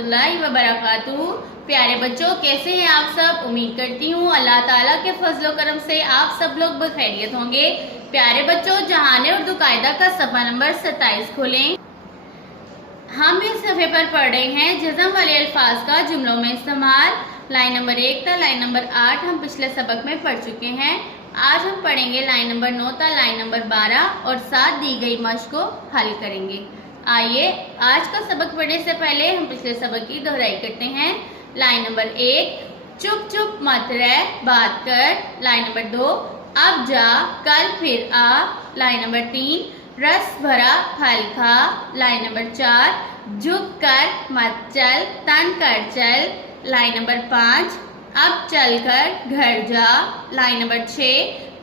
रहमतुल्लाहि व बरकातुहू। प्यारे बच्चों, कैसे हैं आप सब? उम्मीद करती हूँ अल्लाह ताला के फजलो करम से आप सब लोग बखैरियत होंगे। प्यारे बच्चों, जहाने उर्दू कायदा का सफ़ा नंबर 27 खोलें। हम इस सफ़े पर पढ़ रहे हैं जज़म वाले अल्फाज का जुमलों में इस्तेमाल। लाइन नंबर 1 था लाइन नंबर 8 हम पिछले सबक में पढ़ चुके हैं। आज हम पढ़ेंगे लाइन नंबर 9 था लाइन नंबर 12 और साथ दी गई मश्क को हल करेंगे। आइए आज का सबक पढ़ने से पहले हम पिछले सबक की दोहराई करते हैं। लाइन नंबर 1, चुप चुप मत रह, बात कर। लाइन नंबर 2, अब जा कल फिर आ। लाइन नंबर 3, रस भरा फल खा। लाइन नंबर 4, झुक कर मत चल, तन कर चल। लाइन नंबर 5, अब चल कर घर जा। लाइन नंबर 6,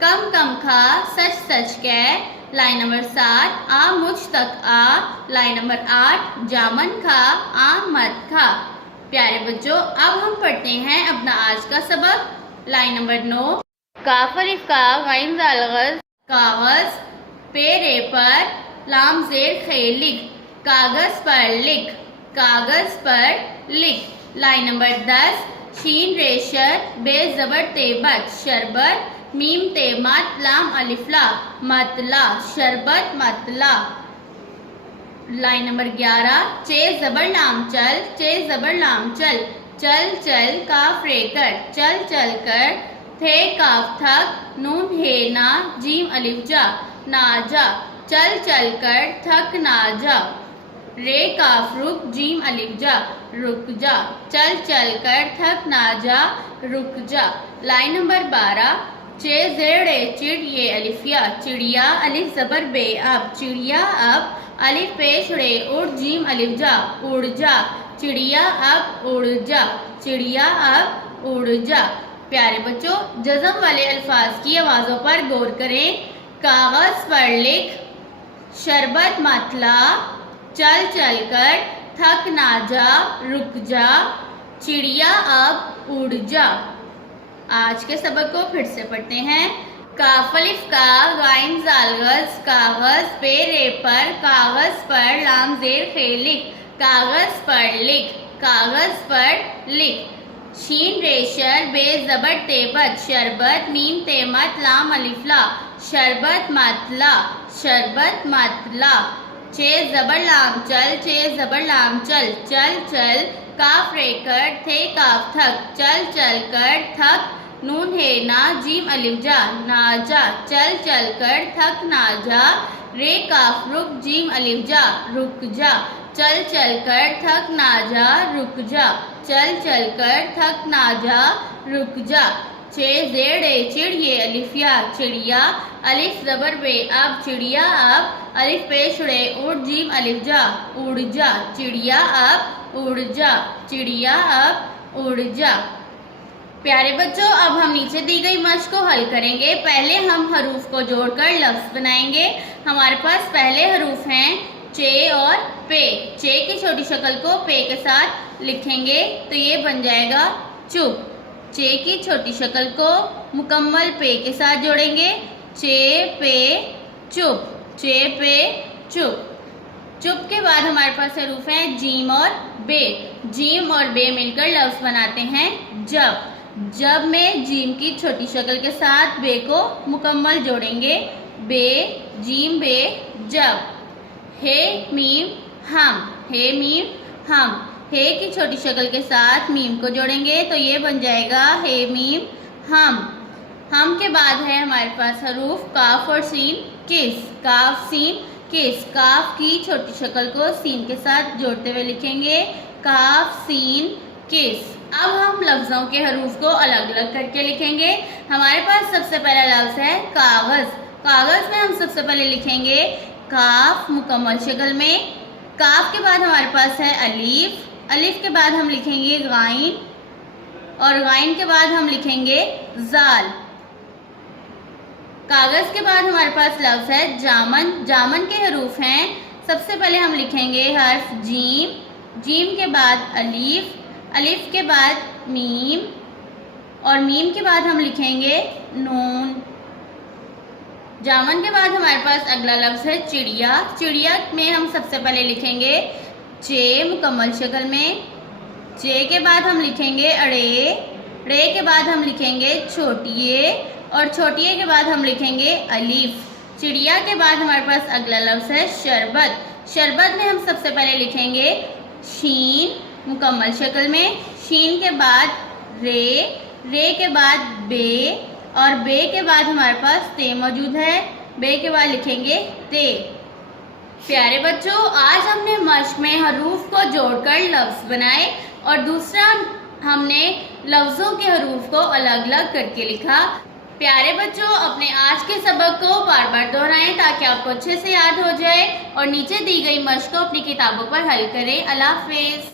कम कम खा, सच सच कह। लाइन नंबर 7, आ मुझ तक आ। लाइन नंबर 8, जामन खा, आम मत खा। प्यारे बच्चों, अब हम पढ़ते हैं अपना आज का सबक। लाइन नंबर 9, काफ अलिफ का गैन जाल गज, कागज पे रे पर लाम जेर खे लिख, कागज पर लिख, कागज पर लिख। लाइन नंबर 10, शीन रेशर बे जबर तेबत, शरबत मीम ते मत लाम अलिफला, मतला शरबत मतला। लाइन नंबर 11, चे जबर लाम चल, चे जबर लाम चल, चल चल काफ रे कर, चल चल कर। थे काफ थक, नून हे ना, जीम अलिफ जा, ना जा, चल चल कर थक ना जा। रे काफ रुक, जीम अलिफ जा, रुक जा, चल चल कर थक ना जा, रुक जा। लाइन नंबर 12, चे जेड़े चिड़ ये अलिफिया, चिड़िया अलिफ जबर बे अब, चिड़िया अब। अलिफ पेश रे उड़, जीम अलिफ जा, उड़ जा, चिड़िया अब उड़ जा, चिड़िया अब उड़ जा। प्यारे बच्चों, जज़म वाले अल्फाज की आवाज़ों पर गौर करें। कागज पर लिख, शरबत मतला, चल चल कर थक ना जा, रुक जा, चिड़िया अब उड़ जा। आज के सबक को फिर से पढ़ते हैं। काफ अलिफ का गाइन जालगज, कागज पे रे पर, कागज पर लाम जेर खे लिख, कागज पर लिख, कागज पर लिख। शीन रेशर बे जबर तेबत, शरबत मीम तेमत लाम अलिफला, शरबत मतला, शरबत मतला। चे जबर लाम चल, चे जबर लाम चल, चल चल। काफ रे कर, थे काफ थक, चल चल कर थक। नून है ना, जीम अलिफ जा, ना जा, चल चल कर थक ना जा। रे काफ रुक, जीम अलिफ जा, रुक जा, चल चल कर थक ना जा, रुक जा, चल चल कर थक ना जा, रुक जा। चे जेड़े चिड़ ये अलिफिया, चिड़िया अलिफ जबर बे अब, चिड़िया अब। अलिफ पेश रे उड़, जीम अलिफ जा, उड़ जा, चिड़िया अब उड़ जा, चिड़िया अब उड़ जा। प्यारे बच्चों, अब हम नीचे दी गई मश्क को हल करेंगे। पहले हम हरूफ को जोड़कर लफ्ज बनाएंगे। हमारे पास पहले हरूफ हैं चे और पे। चे की छोटी शक्ल को पे के साथ लिखेंगे तो ये बन जाएगा चुप। चे की छोटी शक्ल को मुकम्मल पे के साथ जोड़ेंगे, चे पे चुप, चे पे चुप। चुप के बाद हमारे पास हरूफ हैं जीम और बे। जीम और बे मिलकर लफ्ज बनाते हैं जब। जब में जीम की छोटी शक्ल के साथ बे को मुकम्मल जोड़ेंगे, बे जीम बे जब। हे मीम हम, हे मीम हम। हे की छोटी शक्ल के साथ मीम को जोड़ेंगे तो ये बन जाएगा हे मीम हम। हम के बाद है हमारे पास हरूफ काफ और सीन किस। काफ सीन किस। काफ की छोटी शक्ल को सीन के साथ जोड़ते हुए लिखेंगे काफ सीन किस। अब हम लफ्ज़ों के हरूफ को अलग अलग करके लिखेंगे। हमारे पास सबसे पहला लफ्ज़ है कागज़। कागज़ में हम सबसे पहले लिखेंगे काफ मुकम्मल शक्ल में। काफ के बाद हमारे पास है अलीफ। अलीफ के बाद हम लिखेंगे गाइन और गाइन के बाद हम लिखेंगे जाल। कागज़ के बाद हमारे पास लफ्ज़ है जामन। जामन के हरूफ हैं, सबसे पहले हम लिखेंगे हर्फ जीम। जीम के बाद अलीफ, अलीफ के बाद मीम और मीम के बाद हम लिखेंगे नून। जामन के बाद हमारे पास अगला लफ्ज़ है चिड़िया। चिड़िया में हम सबसे पहले लिखेंगे चे मुकम्मल शक्ल में, जे के बाद हम लिखेंगे अड़े, रे के बाद हम लिखेंगे छोटी ए, और छोटी ए के बाद हम लिखेंगे अलीफ। चिड़िया के बाद हमारे पास अगला लफ्ज़ है शरबत। शरबत में हम सबसे पहले लिखेंगे शीन मुकम्मल शक्ल में, शीन के बाद रे, रे के बाद बे, और बे के बाद हमारे पास ते मौजूद है, बे के बाद लिखेंगे ते। प्यारे बच्चों, आज हमने मश्क में हरूफ को जोड़कर लफ्ज़ बनाए और दूसरा हमने लफ्ज़ों के हरूफ को अलग अलग करके लिखा। प्यारे बच्चों, अपने आज के सबक को बार बार दोहराएं ताकि आपको अच्छे से याद हो जाए और नीचे दी गई मश्क को अपनी किताबों पर हल करें। अल्लाह हाफ़िज़।